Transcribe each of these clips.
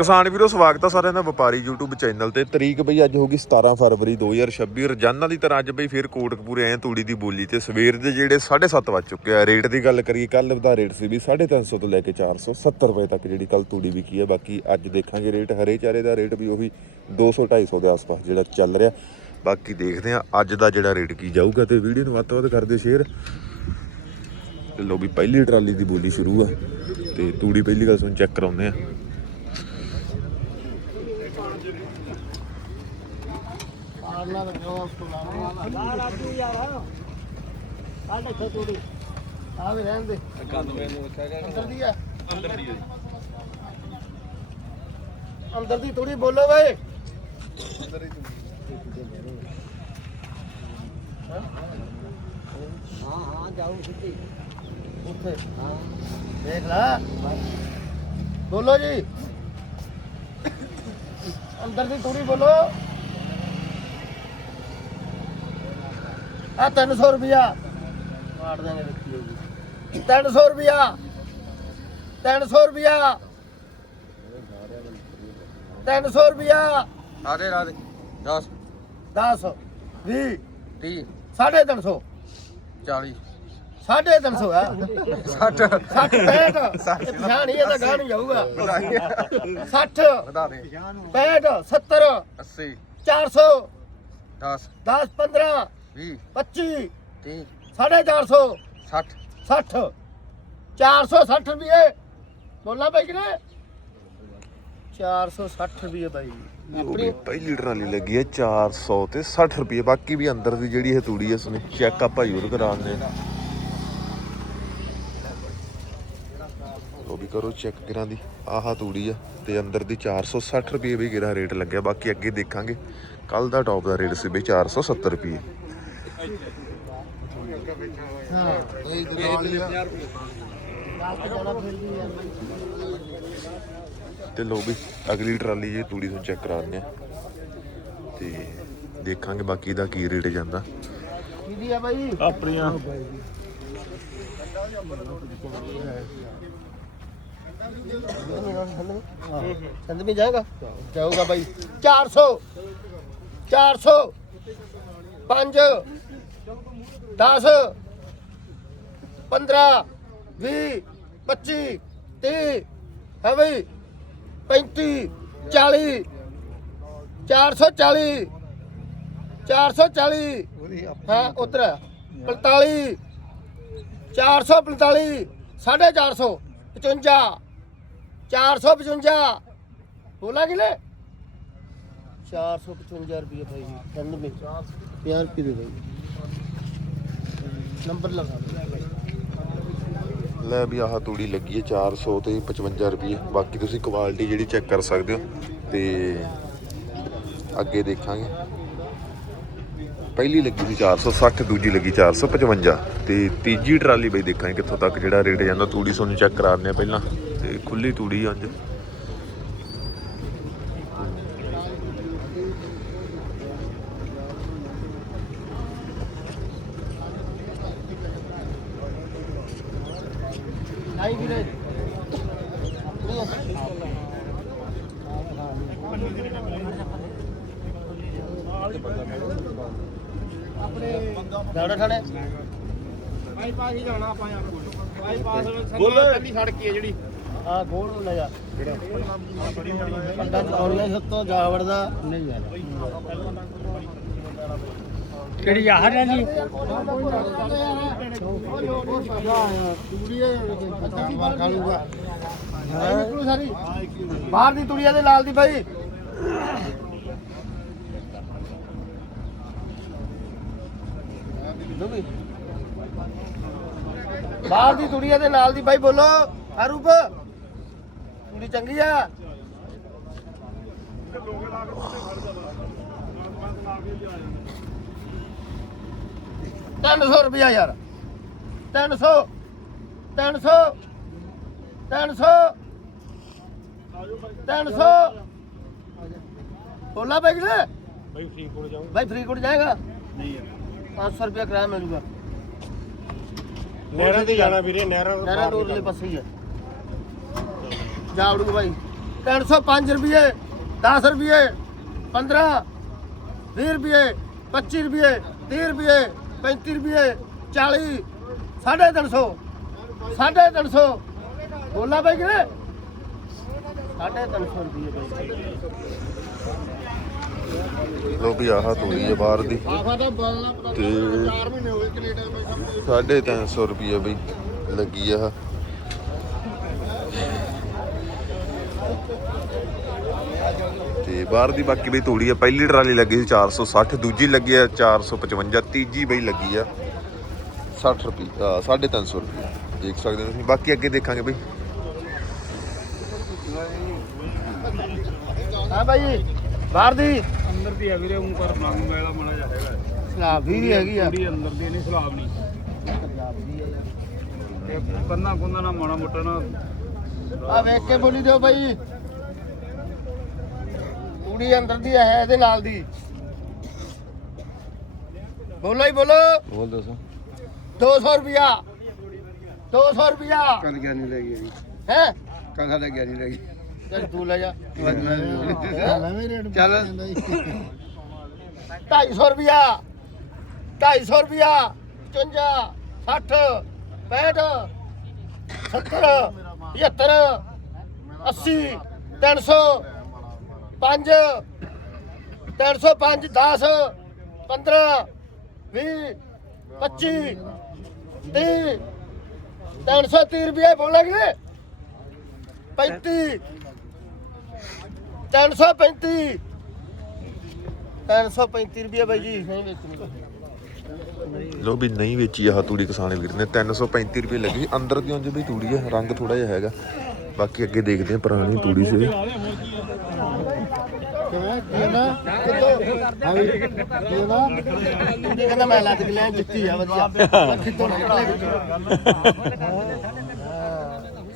ਕਿਸਾਨ ਵੀਰੋ, ਸਵਾਗਤ ਆ ਸਾਰਿਆਂ ਦਾ ਵਪਾਰੀ YouTube ਚੈਨਲ ਤੇ। ਤਰੀਕ ਬਈ ਅੱਜ ਹੋ ਗਈ 17 ਫਰਵਰੀ 2026 ਰੋਜ਼ਾਨਾ ਦੀ ਤਰ੍ਹਾਂ ਅੱਜ ਬਈ ਫਿਰ ਕੋਟਕਪੂਰੇ ਆਏ ਤੂੜੀ ਦੀ ਬੋਲੀ ਤੇ ਸਵੇਰ ਦੇ ਜਿਹੜੇ 7:30 ਵੱਜ ਚੁੱਕੇ ਆ। ਰੇਟ ਦੀ ਗੱਲ ਕਰੀਏ ਕੱਲ ਦਾ ਰੇਟ ਸੀ ਵੀ 350 ਤੋਂ ਲੈ ਕੇ 470 ਰੁਪਏ ਤੱਕ ਜਿਹੜੀ ਕੱਲ ਤੂੜੀ ਵਿਕੀ ਹੈ ਬਾਕੀ ਅੱਜ ਦੇਖਾਂਗੇ ਰੇਟ, ਹਰੇ ਚਾਰੇ ਦਾ ਰੇਟ ਵੀ ਉਹੀ 200 250 ਦੇ ਆਸ-ਪਾਸ ਜਿਹੜਾ ਚੱਲ ਰਿਹਾ। ਬਾਕੀ ਦੇਖਦੇ ਆ ਅੱਜ ਦਾ ਜਿਹੜਾ ਰੇਟ ਕੀ ਜਾਊਗਾ ਤੇ ਵੀਡੀਓ ਨੂੰ ਵੱਧ ਤੋਂ ਵੱਧ ਕਰ ਦਿਓ ਸ਼ੇਅਰ। ਤੇ ਲੋ ਵੀ ਪਹਿਲੀ ਟਰਾਲੀ ਦੀ ਬੋਲੀ ਸ਼ੁਰੂ ਆ ਤੇ ਤੂੜੀ ਪਹਿਲੀ ਗੱਲ ਸੁਣ ਚੈੱਕ ਕਰਾਉਂਦੇ ਆ ਆੜਨਾ ਤਾਂ ਕਿਉਂ ਉਸ ਤੋਂ ਲਾਣਾ ਲਾ ਲਾ ਤੂੰ ਯਾਰ ਕੱਢ ਇੱਥੇ ਤੂੜੀ ਆ ਵੀ ਰਹਿਣ ਦੇ ਅੰਦਰ ਦੀ ਆ ਅੰਦਰ ਦੀ ਅੰਦਰ ਦੀ ਤੂੜੀ ਬੋਲੋ ਵੇ ਅੰਦਰ ਦੀ ਹਾਂ ਹਾਂ ਜਾਓ ਸਿੱਧੀ ਉੱਥੇ ਹਾਂ ਦੇਖ ਲੈ ਬੋਲੋ ਜੀ ਅੰਦਰ ਦੀ ਥੋੜੀ ਬੋਲੋ ਆ 300 ਰੁਪਿਆ ਕਾਟ ਦਾਂਗੇ ਰੱਖੀ ਹੋਗੀ 300 ਰੁਪਿਆ 300 ਰੁਪਿਆ 300 ਰੁਪਿਆ ਆਦੇ ਰਾਦੇ 10 10 20 30 350 40 350 ਆ। 60 60 65 ਇਹ ਪਛਾਣ ਹੀ ਇਹਦਾ ਨੂੰ ਜਾਊਗਾ। 60 ਵਧਾ ਦੇ। 65 70 80 400 10 10 15 20 25 30 450 60 60 460 ਰੁਪਏ ਬੋਲਣਾ ਭਾਈ ਕਿਨੇ? 460 ਰੁਪਏ ਭਾਈ। ਉਹ ਵੀ ਪਹਿਲੀ ਟਰਾਲੀ ਲੱਗੀ ਹੈ 400 ਤੇ 60 ਰੁਪਏ। ਬਾਕੀ ਵੀ ਅੰਦਰ ਦੀ ਜਿਹੜੀ ਇਹ ਤੂੜੀ ਹੈ ਉਸਨੇ ਚੈੱਕ ਆਪਾਂ ਜ਼ਰੂਰ ਕਰਾਉਂਦੇ ਆ ਉਹ ਵੀ ਕਰੋ ਚੈੱਕ ਕਿਰਾਂ ਦੀ। ਆਹ ਤੂੜੀ ਆ ਤੇ ਅੰਦਰ ਦੀ 460 ਰੁਪਏ ਵੀ ਕਿਹੜਾ ਰੇਟ ਲੱਗਿਆ। ਬਾਕੀ ਅੱਗੇ ਦੇਖਾਂਗੇ। ਕੱਲ ਦਾ ਟੌਪ ਦਾ ਰੇਟ ਸੀ ਬਈ 470 ਰੁਪਏ। ਤੇ ਲੋ ਵੀ ਅਗਲੀ ਟਰਾਲੀ ਜੀ ਤੂੜੀ ਤੋਂ ਚੈੱਕ ਕਰਾ ਦਿੰਦੇ ਆ। ਤੇ ਦੇਖਾਂਗੇ ਬਾਕੀ ਦਾ ਕੀ ਰੇਟ ਜਾਂਦਾ। ਕਿਹਦੀ ਆ ਭਾਈ ਆਪਣੀਆਂ। ਸੰਦ ਵੀ ਜਾਏਗਾ? ਜਾਊਗਾ ਬਾਈ। 400 400 5 10 15 20 25 30 ਹੈ ਬਈ 35 40 440 440 ਹਾਂ, ਉਧਰ 45 445 450 55 455 ਬੋਲਾ ਕਿਲੇ 455 ਰੁਪਏ ਭਾਈ ਕੰਨ ਮੇ 50 ਰੁਪਏ ਦੇ ਭਾਈ ਨੰਬਰ ਲਗਾ ਲੈ ਵੀ ਆਹ ਤੂੜੀ ਲੱਗੀ ਹੈ 400 ਤੇ 55 ਰੁਪਏ ਬਾਕੀ ਤੁਸੀਂ ਕੁਆਲਿਟੀ ਜਿਹੜੀ ਚੈੱਕ ਕਰ ਸਕਦੇ ਹੋ ਤੇ ਅੱਗੇ ਦੇਖਾਂਗੇ। ਪਹਿਲੀ ਲੱਗੀ ਸੀ 460 ਦੂਜੀ ਲੱਗੀ 455 ਤੇ ਤੀਜੀ ਟਰਾਲੀ ਬਈ ਦੇਖਾਂਗੇ ਕਿੱਥੋਂ ਤੱਕ ਜਿਹੜਾ ਰੇਟ ਜਾਂਦਾ। ਤੂੜੀ ਸੋਨੂੰ ਚੈੱਕ ਕਰਾ ਦਿੰਦੇ ਆ ਪਹਿਲਾਂ ਤੇ ਖੁੱਲੀ ਤੂੜੀ ਅੱਜ ਨਹੀਂ ਵੀਰੇ ਆਪਣੇ ਦਾੜਾ ਠਾਣੇ ਬਾਈਪਾਸ ਹੀ ਜਾਣਾ ਆਪਾਂ ਯਾਰ। ਬਾਈਪਾਸ ਸੰਗਲਾ ਪਹਿਲੀ ਸੜਕ ਹੀ ਹੈ ਜਿਹੜੀ। ਆ ਗੋਲ ਨੂੰ ਲੈ ਜਾ। ਪੰਡਾ ਚੌੜੀਆਂ ਸੱਤੋਂ ਜਾ ਵੜਦਾ ਨਹੀਂ ਜਾ ਕਿਹੜੀ ਆਹ ਹੈ ਜੀ? ਬਾਹਰ ਦੀ ਤੁੜੀਆਂ ਦੇ ਨਾਲ ਦੀ ਭਾਈ ਬਾਹਰ ਦੀ ਤੁੜੀਆਂ ਦੇ ਨਾਲ ਦੀ ਭਾਈ ਬੋਲੋ। ਅਰੂਪ ਤੁੜੀ ਚੰਗੀ ਆ। ਤਿੰਨ ਸੌ ਰੁਪਇਆ ਯਾਰ। ਤਿੰਨ ਸੌ ਤਿੰਨ ਸੌ ਤਿੰਨ ਸੌ ਤਿੰਨ ਸੌ। ਬੋਲਾ ਬੈਗ ਲੈ ਬਾਈ ਫਰੀਦਕੋਟ ਜਾਊਂ ਭਾਈ ਫਰੀਦਕੋਟ ਜਾਏਗਾ? ਨਹੀਂ 500 ਰੁਪਇਆ ਕਿਰਾਇਆ ਮਿਲੂਗਾ। ਨਹਿਰਾਂ ਤੇ ਜਾਣਾ ਵੀਰੇ ਨਹਿਰਾਂ ਤੋਂ ਨਹਿਰਾ ਤੋਂ ਉਰਲੇ ਪਾਸੇ ਹੀ ਹੈ ਜਾ ਉੜੂਗਾ ਭਾਈ 305 ਰੁਪਏ 10 ਰੁਪਏ 15 20 ਰੁਪਏ 25 ਰੁਪਏ 30 ਰੁਪਏ 35 ਰੁਪਏ 40 350 350 ਬੋਲਾ ਬਈ ਕਿਨੇ 350 ਰੁਪਏ ਬਈ। ਲੋ ਵੀ ਆਹ ਤੂੜੀ ਹੈ ਬਾਹਰ ਦੀ। ਤੇ 4 ਮਹੀਨੇ ਹੋ ਕੈਨੇਡਾ ਵਿੱਚ ਕੰਮ 350 ਰੁਪਏ ਬਈ ਲੱਗੀ ਆ। ਤੇ ਬਾਹਰ ਦੀ ਬਾਕੀ ਬਈ ਤੂੜੀ ਆ, ਪਹਿਲੀ ਟਰਾਲੀ ਲੱਗੀ ਸੀ 460 ਦੂਜੀ ਲੱਗੀ ਆ 455 ਤੀਜੀ ਬਈ ਲੱਗੀ ਆ 60 ਰੁਪਏ 350 ਰੁਪਏ ਦੇਖ ਸਕਦੇ ਹੋ ਤੁਸੀਂ, ਬਾਕੀ ਅੱਗੇ ਦੇਖਾਂਗੇ ਬਈ। ਹਾਂ ਭਾਈ ਬਾਹਰ ਦੀ। ਅੰਦਰ ਦੀ ਆ ਵੀਰੇ ਉਹ ਪਰ ਮੰਗ ਮੇਲਾ ਮਣਾ ਜਾ ਹੈਗਾ। ਸਲਾਬ ਵੀ ਹੈਗੀ ਆ। ਕੁੜੀ ਅੰਦਰ ਦੀ ਨਹੀਂ ਸਲਾਬ ਨਹੀਂ। ਤੇ ਕੰਨਾ ਕੁੰਨਾ ਨਾ ਮਾਣਾ ਮੋਟਾ ਨਾ ਆ ਵੇਖ ਕੇ ਬੋਲੀ ਦਿਓ ਭਾਈ ਕੁੜੀ ਅੰਦਰ ਦੀ ਹੈ ਇਹਦੇ ਨਾਲ ਦੀ। ਬੋਲੋ ਹੀ ਬੋਲੋ। ਬੋਲ ਦੱਸੋ 200 ਰੁਪਿਆ 200 ਰੁਪਿਆ ਕੱਲ ਗਿਆ ਨਹੀਂ ਲੱਗੀ ਜੀ। ਹੈ? ਕੱਲ ਸਾਡਾ ਗਿਆ ਨਹੀਂ ਲੱਗੀ ਚੱਲ ਤੂੰ ਲੈ ਜਾ। ਚੱਲ। 250 ਰੁਪਿਆ 250 ਰੁਪਿਆ 55 60 65 70 75 80 300 5 305 10 15 20 25 30 330 ਰੁਪਏ ਬੋਲਾਂਗੇ 35 335 335 ਰੁਪਏ ਬਾਈ ਜੀ। ਨਹੀਂ ਵੇਚਣੀ ਲੋ ਵੀ ਨਹੀਂ ਵੇਚੀ ਆਹ ਤੂੜੀ ਕਿਸਾਨ ਵੀਰ ਨੇ 335 ਰੁਪਏ ਲੱਗੀ। ਅੰਦਰ ਦੀ ਉਂਝ ਵੀ ਤੂੜੀ ਹੈ ਰੰਗ ਥੋੜਾ ਜਿਹਾ ਹੈਗਾ। ਬਾਕੀ ਅੱਗੇ ਦੇਖਦੇ ਆ ਪੁਰਾਣੀ ਤੂੜੀ ਸੀ। ਕਹਿੰਦਾ ਮੈਂ ਆ ਬੱਚਾ ਨਿਕਲੇ ਵਿੱਚ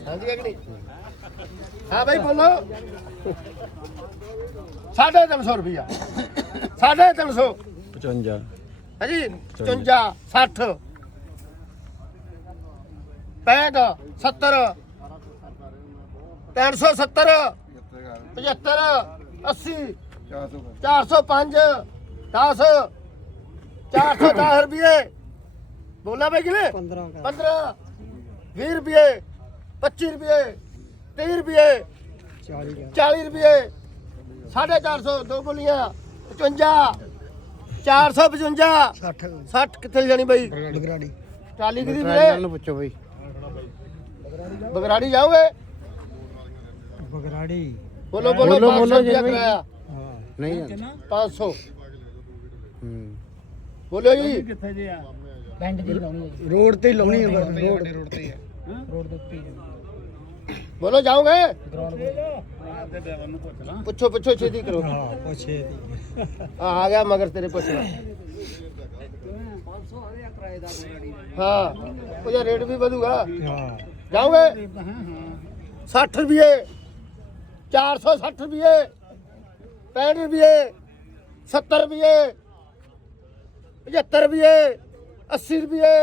ਸਮਝ ਗਿਆ ਕਿ ਨਹੀਂ? ਹਾਂ ਭਾਈ ਬੋਲੋ। ਸਾਢੇ ਤਿੰਨ ਸੌ ਰੁਪਿਆ ਸਾਢੇ ਤਿੰਨ ਸੌ। 55 ਹਾਂਜੀ 55 60 65 70 370 75 80 405 10 410 ਰੁਪਏ ਬੋਲਾ ਬਈ ਕਿਨੇ 15 15 20 ਰੁਪਏ 25 ਰੁਪਏ 30 ਰੁਪਏ। 40 ਰੁਪਏ। 450 ਦੋ ਬੋਲੀਆਂ। 55 455 60 60 ਕਿੱਥੇ ਜਾਣੀ ਬਾਈ? ਬਗਰਾੜੀ। ਟਾਲੀ ਕਿਦੀ ਵੀਰੇ? ਨੂੰ ਪੁੱਛੋ ਬਈ। ਬਗਰਾੜੀ ਜਾਓਗੇ? ਬਗਰਾੜੀ। ਬੋਲੋ ਬੋਲੋ ਬੋਲੋ, 500 ਬੋਲੋ ਰੁਪਇਆ ਜੀ। ਕਰਾਇਆ। ਨਹੀਂ 500 ਹੂੰ। ਬੋਲੋ ਜੀ। ਕਿੱਥੇ ਜੇ ਆ? ਰੋਡ ਤੇ ਹੀ ਲਾਉਣੀ ਹੈ ਰੋਡ ਰੋਡ। ਤੇ। ਬੋਲੋ ਜਾਓਗੇ ਤੇ ਡਰਾਈਵਰ ਨੂੰ ਪੁੱਛ ਲਾ। ਪੁੱਛੋ ਪੁੱਛੋ ਛੇਤੀ ਕਰੋ। ਪੁੱਛੇ ਆ ਆ ਗਿਆ ਮਗਰ ਤੇਰੇ ਪੁੱਛਣਾ ਹਾਂ ਉਹਦਾ ਰੇਟ ਵੀ ਵਧੂਗਾ। ਹਾਂ। ਜਾਓਗੇ? 60 ਰੁਪਏ। 460 ਰੁਪਏ। 65 ਰੁਪਏ। 70 ਰੁਪਏ। 75 ਰੁਪਏ। 80 ਰੁਪਏ।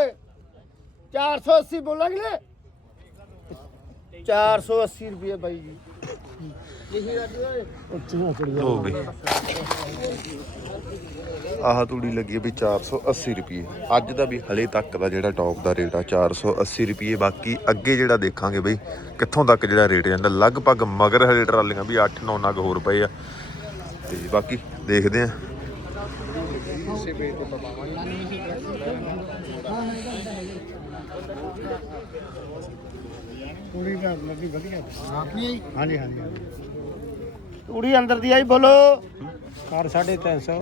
480 ਬੋਲਾਂਗੇ। 480 ਰੁਪਏ ਬਾਈ ਜੀ। ਲੋ ਵੀ ਆਹ ਤੂੜੀ ਲੱਗੀ ਹੈ ਵੀ 480 ਰੁਪਏ। ਅੱਜ ਦਾ ਵੀ ਹਲੇ ਤੱਕ ਦਾ ਜਿਹੜਾ ਟੌਪ ਦਾ ਰੇਟ ਆ 480 ਰੁਪਏ। ਬਾਕੀ ਅੱਗੇ ਜਿਹੜਾ ਦੇਖਾਂਗੇ ਬਈ, ਕਿੱਥੋਂ ਤੱਕ ਜਿਹੜਾ ਰੇਟ ਜਾਂਦਾ, ਲਗਭਗ ਮਗਰ ਹਲੇ ਟਰਾਲੀਆਂ ਵੀ 8-9 ਨਗ ਹੋਰ ਪਏ ਆ। ਤੇ ਬਾਕੀ ਦੇਖਦੇ ਆ। ਪੂਰੀ ਦਾ ਲੱਗੀ ਵਧੀਆ। ਆਪਣੀ ਆਈ? ਹਾਂਜੀ ਹਾਂਜੀ ਤੂੜੀ ਅੰਦਰ ਦੀ ਆਈ ਬੋਲੋ। ਕਾਰ 350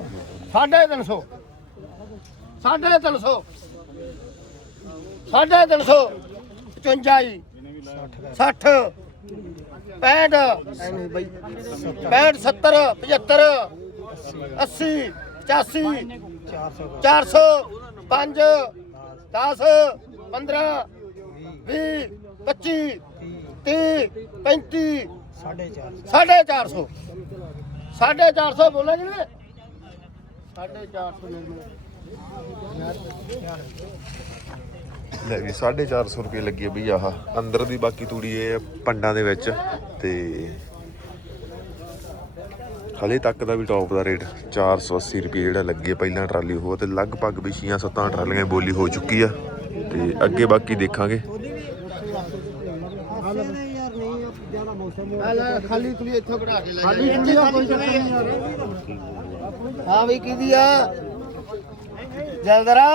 ਸਾਢੇ ਤਿੰਨ ਸੌ। ਸਾਢੇ ਤਿੰਨ ਸੌ। ਸਾਢੇ ਤਿੰਨ ਸੌ। 55 ਜੀ। 60 65 ਐਵੇਂ ਬਈ 65 70 75 80 85 400 5 10 15 20 25 30 35 ਸਾਢੇ 400 ਸਾਢੇ 400 ਬੋਲਾ ਜੀ ਨੇ ਸਾਢੇ 400 ਲੈ ਵੀ 450 ਰੁਪਏ ਲੱਗੀ ਹੈ ਬਈ ਆਹ। ਅੰਦਰ ਦੀ ਬਾਕੀ ਤੂੜੀ ਇਹ ਪੰਡਾਂ ਦੇ ਵਿੱਚ ਤੇ ਹਲੇ ਤੱਕ ਦਾ ਵੀ ਟੌਪ ਦਾ ਰੇਟ 480 ਰੁਪਏ ਜਿਹੜਾ ਲੱਗੇ ਪਹਿਲਾਂ ਟਰਾਲੀ ਉਹ ਤੇ ਲਗਭਗ ਵੀ 6-7 ਟਰਾਲੀਆਂ ਬੋਲੀ ਹੋ ਚੁੱਕੀ ਆ ਤੇ ਅੱਗੇ ਬਾਕੀ ਦੇਖਾਂਗੇ ਆ ਲੈ ਖਾਲੀ ਤੁਲੀ ਇੱਥੋਂ ਕਢਾ ਕੇ ਲੈ ਖਾਲੀ ਤੁਲੀ ਆ, ਕੋਈ ਚੱਕਰ ਨਹੀਂ ਯਾਰ। ਹਾਂ ਬਈ ਕਿਹਦੀ ਆ? ਜਲਦਰਾ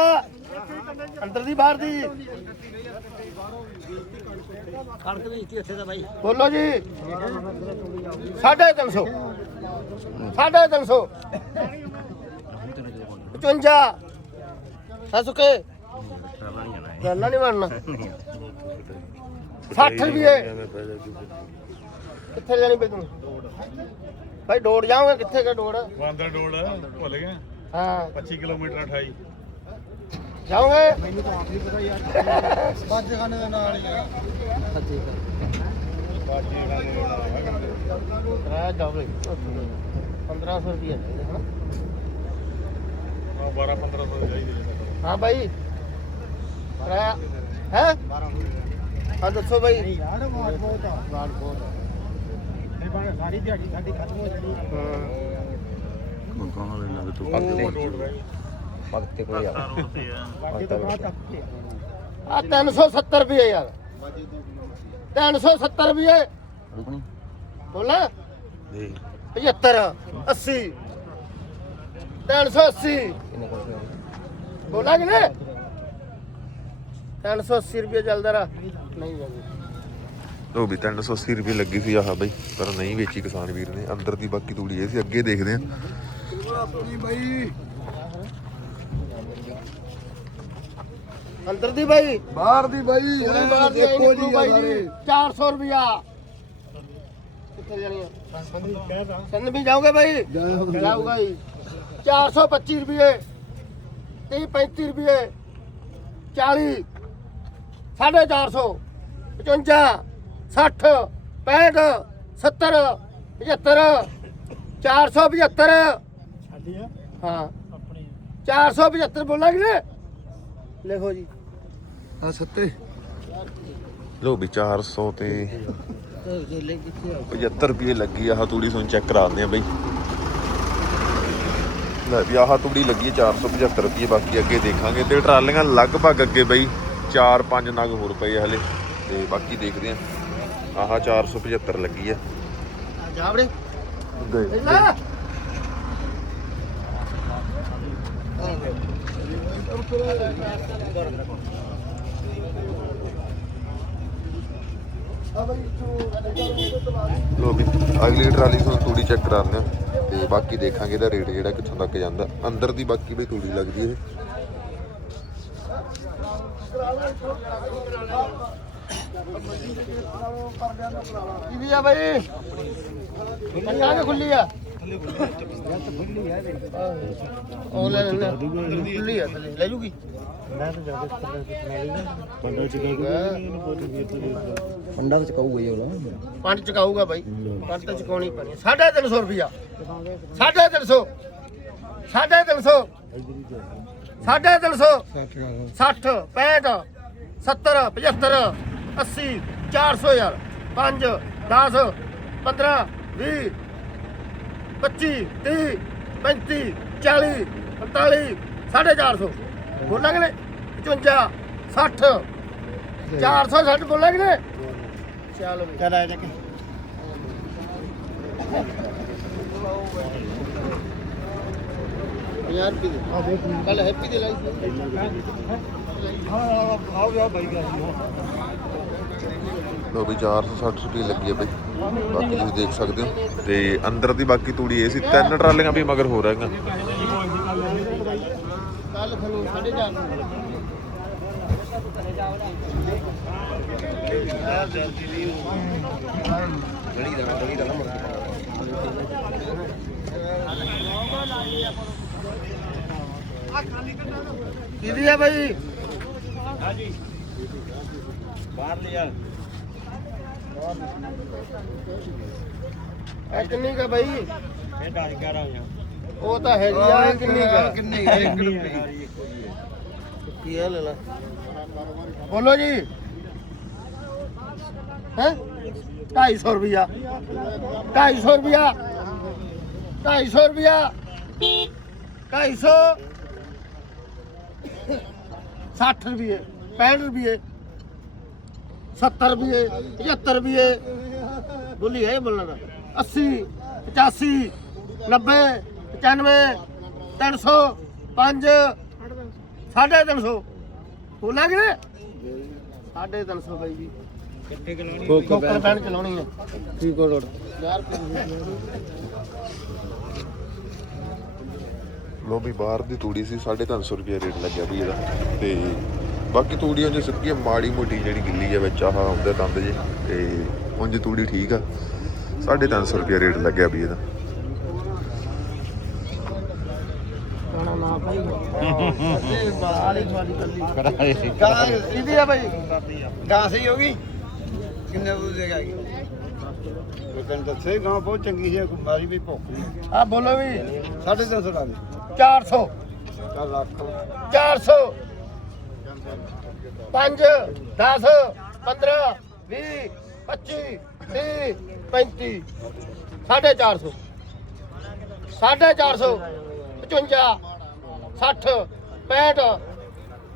ਅੰਦਰ ਦੀ ਬਾਹਰ ਦੀ। ਕਣਕ ਵੇਚੀ ਉੱਥੇ ਦਾ ਬਾਈ ਬੋਲੋ ਜੀ। ਸਾਢੇ ਤਿੰਨ ਸੌ। ਸਾਢੇ ਤਿੰਨ ਸੌ। 55 ਸਸੁਕੇ ਚੱਲਣਾ ਨਹੀਂ ਬਣਨਾ। 60 ਰੁਪਏ। ਕਿੱਥੇ ਜਾਣੀ ਪਈ ਤੂੰ? ਭਾਈ ਡੋੜ ਜਾਓਗੇ ਕਿੱਥੇ ਕਾ ਡੋੜ ਬਾਂਦਰ ਡੋੜ ਭੁੱਲ ਗਏ? ਹਾਂ। 25 ਕਿਲੋਮੀਟਰ 28 ਜਾਓਗੇ ਬਾਜੇ ਖਾਨੇ ਦੇ ਨਾਲ ਹੀ ਆ ਰਾਹ ਜਾਓਗੇ 1500 ਰੁਪਏ ਹਨਾ 12 1500 ਚਾਹੀਦੇ ਹਾਂ ਭਾਈ ਰਾਹ ਹੈ? ਹਾਂ ਦੱਸੋ ਭਾਈ ਯਾਰ ਮਾਰ ਬਹੁਤ ਆ। ਬਹੁਤ ਆ। ਬਾਣੇ ਸਾਰੀ ਦਿਹਾੜੀ ਸਾਡੀ ਖਤਮ ਹੋ ਜਾਣੀ ਹਾਂ ਡੋੜ ਰਹੀ ਬਾਕੀ ਤਾਂ ਬਾਅਦ ਤੱਕ ਆ। 370 ਰੁਪਏ ਯਾਰ। 370 ਰੁਪਏ। ਬੋਲਾ। 75 80 380 ਬੋਲਾ ਕਿ ਨਹੀਂ 380 ਰੁਪਏ ਚੱਲਦਾ ਰਾ। ਨਹੀਂ ਜਾਂਦੀ ਉਹ ਵੀ 380 ਰੁਪਏ ਲੱਗੀ ਸੀ ਆਹ ਬਈ ਪਰ ਨਹੀਂ ਵੇਚੀ ਕਿਸਾਨ ਵੀਰ ਨੇ ਅੰਦਰ ਦੀ ਬਾਕੀ ਤੂੜੀ ਇਹ ਸੀ ਅੱਗੇ ਦੇਖਦੇ ਆ ਅੰਦਰ ਦੀ ਬਾਈ। ਬਾਹਰ ਦੀ ਬਾਈ ਪੂਰੀ ਬਾਹਰ ਦੀ ਆਈ ਨਿਕਲੂ ਬਾਈ ਜੀ 400 ਰੁਪਿਆ ਕਿੱਥੇ ਜਾਣੀ ਆ? ਸੰਨ ਵੀ ਜਾਓਗੇ ਬਾਈ? ਜਾਊਗਾ ਜੀ। 425 ਰੁਪਏ 30 35 ਰੁਪਏ 40 450 55 60 65 70 75 475 ਸਾਡੀ ਆ ਹਾਂ। ਆਪਣੀ। 475 ਬੋਲਾਂਗੇ ਲਿਖੋ ਜੀ। ਆ ਸੱਤੇ। ਲੋ ਵੀ 400 ਤੇ ਜੇਲੇ ਕਿੱਥੇ 75 ਰੁਪਏ ਲੱਗੀ ਤੁਹਾਨੂੰ ਚੈੱਕ ਕਰਾ ਦਿੰਦੇ ਆ ਬਈ। ਲੈ ਵੀ ਆਹ ਤੂੜੀ ਲੱਗੀ ਹੈ 475 ਰੁਪਏ ਬਾਕੀ ਅੱਗੇ ਦੇਖਾਂਗੇ। ਤੇ ਟਰਾਲੀਆਂ ਲਗਭਗ ਅੱਗੇ ਬਈ 4-5 ਨਗ ਹੋਰ ਪਏ ਹਲੇ। ਤੇ ਬਾਕੀ ਦੇਖਦੇ ਆ। ਆਹ 475 ਲੱਗੀ ਆ। ਜਾਵੜੇ ਗਏ ਲੈ। ਲੋ ਵੀ ਅਗਲੀ ਟਰਾਲੀ ਤੁਹਾਨੂੰ ਤੂੜੀ ਚੈੱਕ ਕਰਾਉਂਦੇ ਆ ਤੇ ਬਾਕੀ ਦੇਖਾਂਗੇ ਇਹਦਾ ਰੇਟ ਜਿਹੜਾ ਕਿੱਥੋਂ ਤੱਕ ਜਾਂਦਾ। ਅੰਦਰ ਦੀ ਬਾਕੀ ਬਈ ਤੂੜੀ ਲੱਗਦੀ ਇਹ ਕੀ ਆ ਬਾਈ? ਕੰਨਾਂ ਕਿ ਖੁੱਲੀ ਆ। ਉਹ ਲੈ ਲੈ ਖੁੱਲੀ ਆ ਥੱਲੇ ਲੈ ਜੂਗੀ। ਪੰਡਾ ਪੰਡਾ ਤਾਂ ਚਕਾਊਗਾ ਹੀ ਉਹ ਪੰਜ ਚਕਾਊਗਾ ਬਾਈ। ਪੰਜ ਤਾਂ ਚਕਾਉਣੀ ਪੈਣੀ 350 ਰੁਪਿਆ 350 350 350 60 65 70 75 80 400 ਯਾਰ। 5 10 15 20 25 30 35 40 45 450 ਬੋਲਾਂਗੇ ਨੇ 55 60 460 ਬੋਲਾਂਗੇ ਨੇ ਚੱਲ ਬਈ ਚੱਲ ਆ ਜਾ ਕੇ। ਯਾਰ ਰੁਪਏ। ਦੇ ਕੱਲ ਹੈਪੀ ਦੇ ਲਾਈ ਸੀ। ਆਓ ਜਾ ਬਾਈ ਗਾ ਲੋ ਵੀ 460 ਰੁਪਏ ਲੱਗੀ ਹੈ ਬਈ। ਬਾਕੀ ਤੁਸੀਂ ਦੇਖ ਸਕਦੇ ਹੋ। ਤੇ ਅੰਦਰ ਦੀ ਬਾਕੀ ਤੂੜੀ ਇਹ ਸੀ ਤਿੰਨ ਟਰਾਲੀਆਂ ਵੀ ਮਗਰ ਹੋ ਰਹੀਆਂ। ਕੱਲ ਖਨੂੰ 4.5 ਕਿਹਦੀ ਆ ਬਾਈ? ਬਾਹਰ ਲਿਆ ਇਹ ਕਿੰਨੀ ਕਾ ਬਾਈ? ਇਹ ਡਾਜ ਕਰ ਆ। ਗਿਆ ਉਹ ਤਾਂ ਹੈਗੀ ਆ ਕਿੰਨੀ ਕਾ ਕਿੰਨੀ ਹੈ ਇੱਕ ਰੁਪਏ ਕੀ ਹੈ ਲੈ ਲੈ। ਬੋਲੋ ਜੀ। ਹੈ? 250 ਰੁਪਿਆ 250 ਰੁਪਿਆ 250 ਰੁਪਿਆ 250 60 ਰੁਪਏ 65 ਰੁਪਏ 70 ਰੁਪਏ 75 ਰੁਪਏ। ਬੋਲੀ ਹੈ ਬੋਲਣਾ ਦਾ। 80 85 90 95 300 5 350 ਬੋਲਾ ਕਿ ਸਾਢੇ 300 ਬਾਈ ਜੀ। ਕੋਕਰ ਬੈਂਡ ਚਲਾਉਣੀ ਹੈ। ਠੀਕ ਹੋ ਰੋਡ ਲੋ ਵੀ ਬਾਹਰ ਦੀ ਤੂੜੀ ਸੀ 350 ਰੁਪਏ ਰੇਟ ਲੱਗਿਆ ਵੀ ਇਹਦਾ। ਤੇ ਬਾਕੀ ਤੂੜੀਆਂ ਜੇ ਸੁੱਕੀ ਆ, ਮਾੜੀ ਮੋਟੀ ਜਿਹੜੀ ਗਿੱਲੀ ਹੈ ਵਿੱਚ ਆਹ ਆਉਂਦੇ ਤੰਦ ਜੇ ਤੇ ਉਂਝ ਤੂੜੀ ਠੀਕ ਆ। 350 ਰੁਪਏ ਰੇਟ ਲੱਗਿਆ ਵੀ ਇਹਦਾ। ਆ ਭਾਈ ਗਾਂ ਸਹੀ ਹੋ ਗਈ ਕਿੰਨੇ ਬੂ ਦੇ ਗਈ ਤੈਨੂੰ ਦੱਸੇ ਗਾਂ ਬਹੁਤ ਚੰਗੀ ਸੀ ਕੁਮਾਰੀ ਵੀ ਭੁੱਖ ਨਹੀਂ ਆ ਬੋਲੋ ਵੀ। 350 ਲਾ ਦੇ। 400 ਚੱਲ ਲੱਖ 400 5 10 15 20 25 30 35 450 450 55 60 65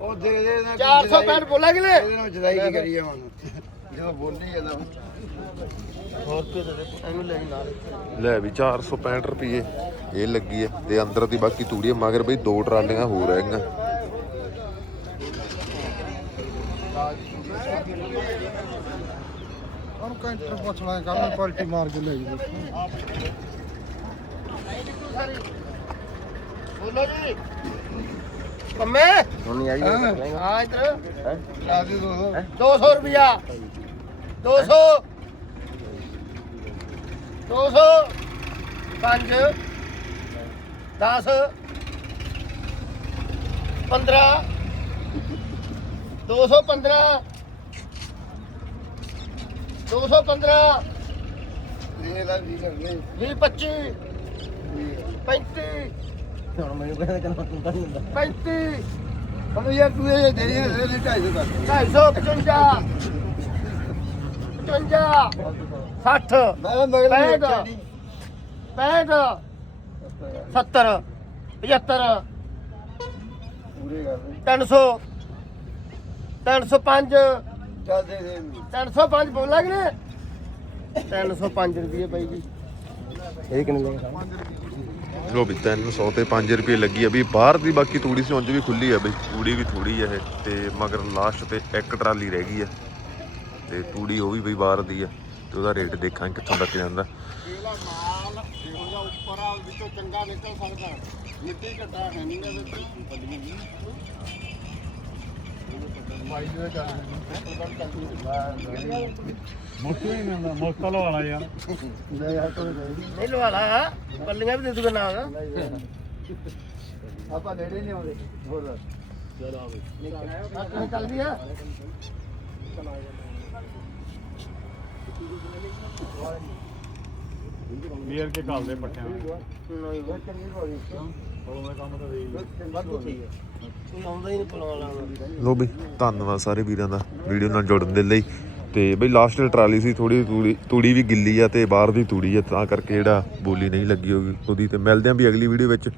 ਉਹ ਦੇ ਦੇ ਨਾ 465 ਬੋਲਾ ਕਿ ਇਹਦੇ ਨਾਲ ਜਦਾਈ ਕੀ ਕਰੀਏ ਹੁਣ। ਜਦੋਂ ਬੋਲੀ ਜਾਂਦਾ। ਦੇ ਇਹਨੂੰ ਲੈ ਨਾਲ ਲੈ ਵੀ 465 ਰੁਪਏ ਇਹ ਲੱਗੀ ਹੈ ਤੇ ਅੰਦਰ ਦੀ ਬਾਕੀ ਤੂੜੀ ਹੈ, ਮਗਰ ਬਈ ਦੋ ਟਰਾਲੀਆਂ ਹੋਰ ਹੈਗੀਆਂ। ਉਹਨੂੰ ਕੈਂਟਰ ਪੁੱਛ ਲੈ ਕੱਲ ਪਲਟੀ ਮਾਰ ਕੇ ਲੈ ਜੀ ਬੋਲੋ ਜੀ। ਕੰਮੇ ਹੁਣ ਆਈ ਹਾਂ। ਇਧਰ। ਲਾ ਦੇ ਦੋ 200 ਰੁਪਿਆ 200 200 5 10 15 215 215 ਇਹ ਲਾ ਦੀ ਕਰਦੇ 20 25 35 ਹੁਣ ਮੈਨੂੰ ਕਹਿੰਦਾ ਕਹਿੰਦਾ ਤੂੰ ਤਾਂ ਨਹੀਂ ਹੁੰਦਾ। 35 ਹੁਣ ਯਾਰ ਤੂੰ ਇਹ ਦੇ ਦੇ ਦੇ 250 ਕਰ। 255 55 60 ਮੈਂ ਮਗਰ ਪੈਂਹਠ। ਨਹੀਂ। 65 70 75 ਪੂਰੇ ਕਰ ਦੇ 300 305 ਚੱਲ ਦੇ ਦੇ 305 ਬੋਲਾ ਕਿ ਨੇ 305 ਰੁਪਏ ਬਾਈ ਜੀ। ਇਹ ਕਿੰਨੇ ਦੇਗਾ ਲੋ ਵੀ 300 ਤੇ 5 ਰੁਪਏ ਲੱਗੀ ਆ ਵੀ ਬਾਹਰ ਦੀ ਬਾਕੀ ਤੂੜੀ ਸੀ ਉਂਝ ਵੀ ਖੁੱਲੀ ਆ ਬਈ। ਤੂੜੀ ਵੀ ਥੋੜੀ ਆ ਇਹ ਤੇ ਮਗਰ ਲਾਸਟ ਤੇ ਇੱਕ ਟਰਾਲੀ ਰਹਿ ਗਈ ਆ ਤੇ ਤੂੜੀ ਉਹ ਵੀ ਬਈ ਬਾਹਰ ਦੀ ਆ। ਤੇ ਉਹਦਾ ਰੇਟ ਦੇਖਾਂ ਕਿੱਥੋਂ ਤੱਕ ਜਾਂਦਾ। ਇਹਦਾ ਮਾਲ ਉਹਦਾ ਉੱਪਰ ਆ ਵਿੱਚੋਂ ਚੰਗਾ ਨਿਕਲ ਸਕਦਾ। ਮਿੱਟੀ ਘਟਾ ਹੈ ਨਹੀਂ ਇਹਦੇ ਮੁਸਤਲ ਵਾਲਾ ਯਾਰ। ਨਹੀਂ। ਲਵਾਲਾ ਪੱਲੀਆਂ ਵੀ ਦੇ ਦੂਗਾ ਨਾਲ। ਆਪਾਂ ਨੇੜੇ ਨਹੀਂ ਆਉਂਦੇ। ਹੋਰ ਆਹ ਚੱਲਦੀ ਆ ਮੀਰ ਕੇ ਕਾਲ ਦੇ ਪੱਟਿਆਂ ਉਹਦਾ ਕੰਮ ਤਾਂ ਦੇ ਲਾਉਂਦਾ ਲੋ ਬਈ ਧੰਨਵਾਦ ਸਾਰੇ ਵੀਰਾਂ ਦਾ ਵੀਡੀਓ ਨਾਲ ਜੁੜਨ ਦੇ ਲਈ। ਤੇ ਬਈ ਲਾਸਟ ਟਰਾਲੀ ਸੀ ਥੋੜੀ ਤੂੜੀ ਤੂੜੀ ਵੀ ਗਿੱਲੀ ਆ ਤੇ ਬਾਹਰ ਦੀ ਤੂੜੀ ਆ ਤਾਂ ਕਰਕੇ ਜਿਹੜਾ ਬੋਲੀ ਨਹੀਂ ਲੱਗੀ ਹੋਗੀ ਉਹਦੀ। ਤੇ ਮਿਲਦੇ ਆਂ ਵੀ ਅਗਲੀ ਵੀਡੀਓ ਵਿੱਚ।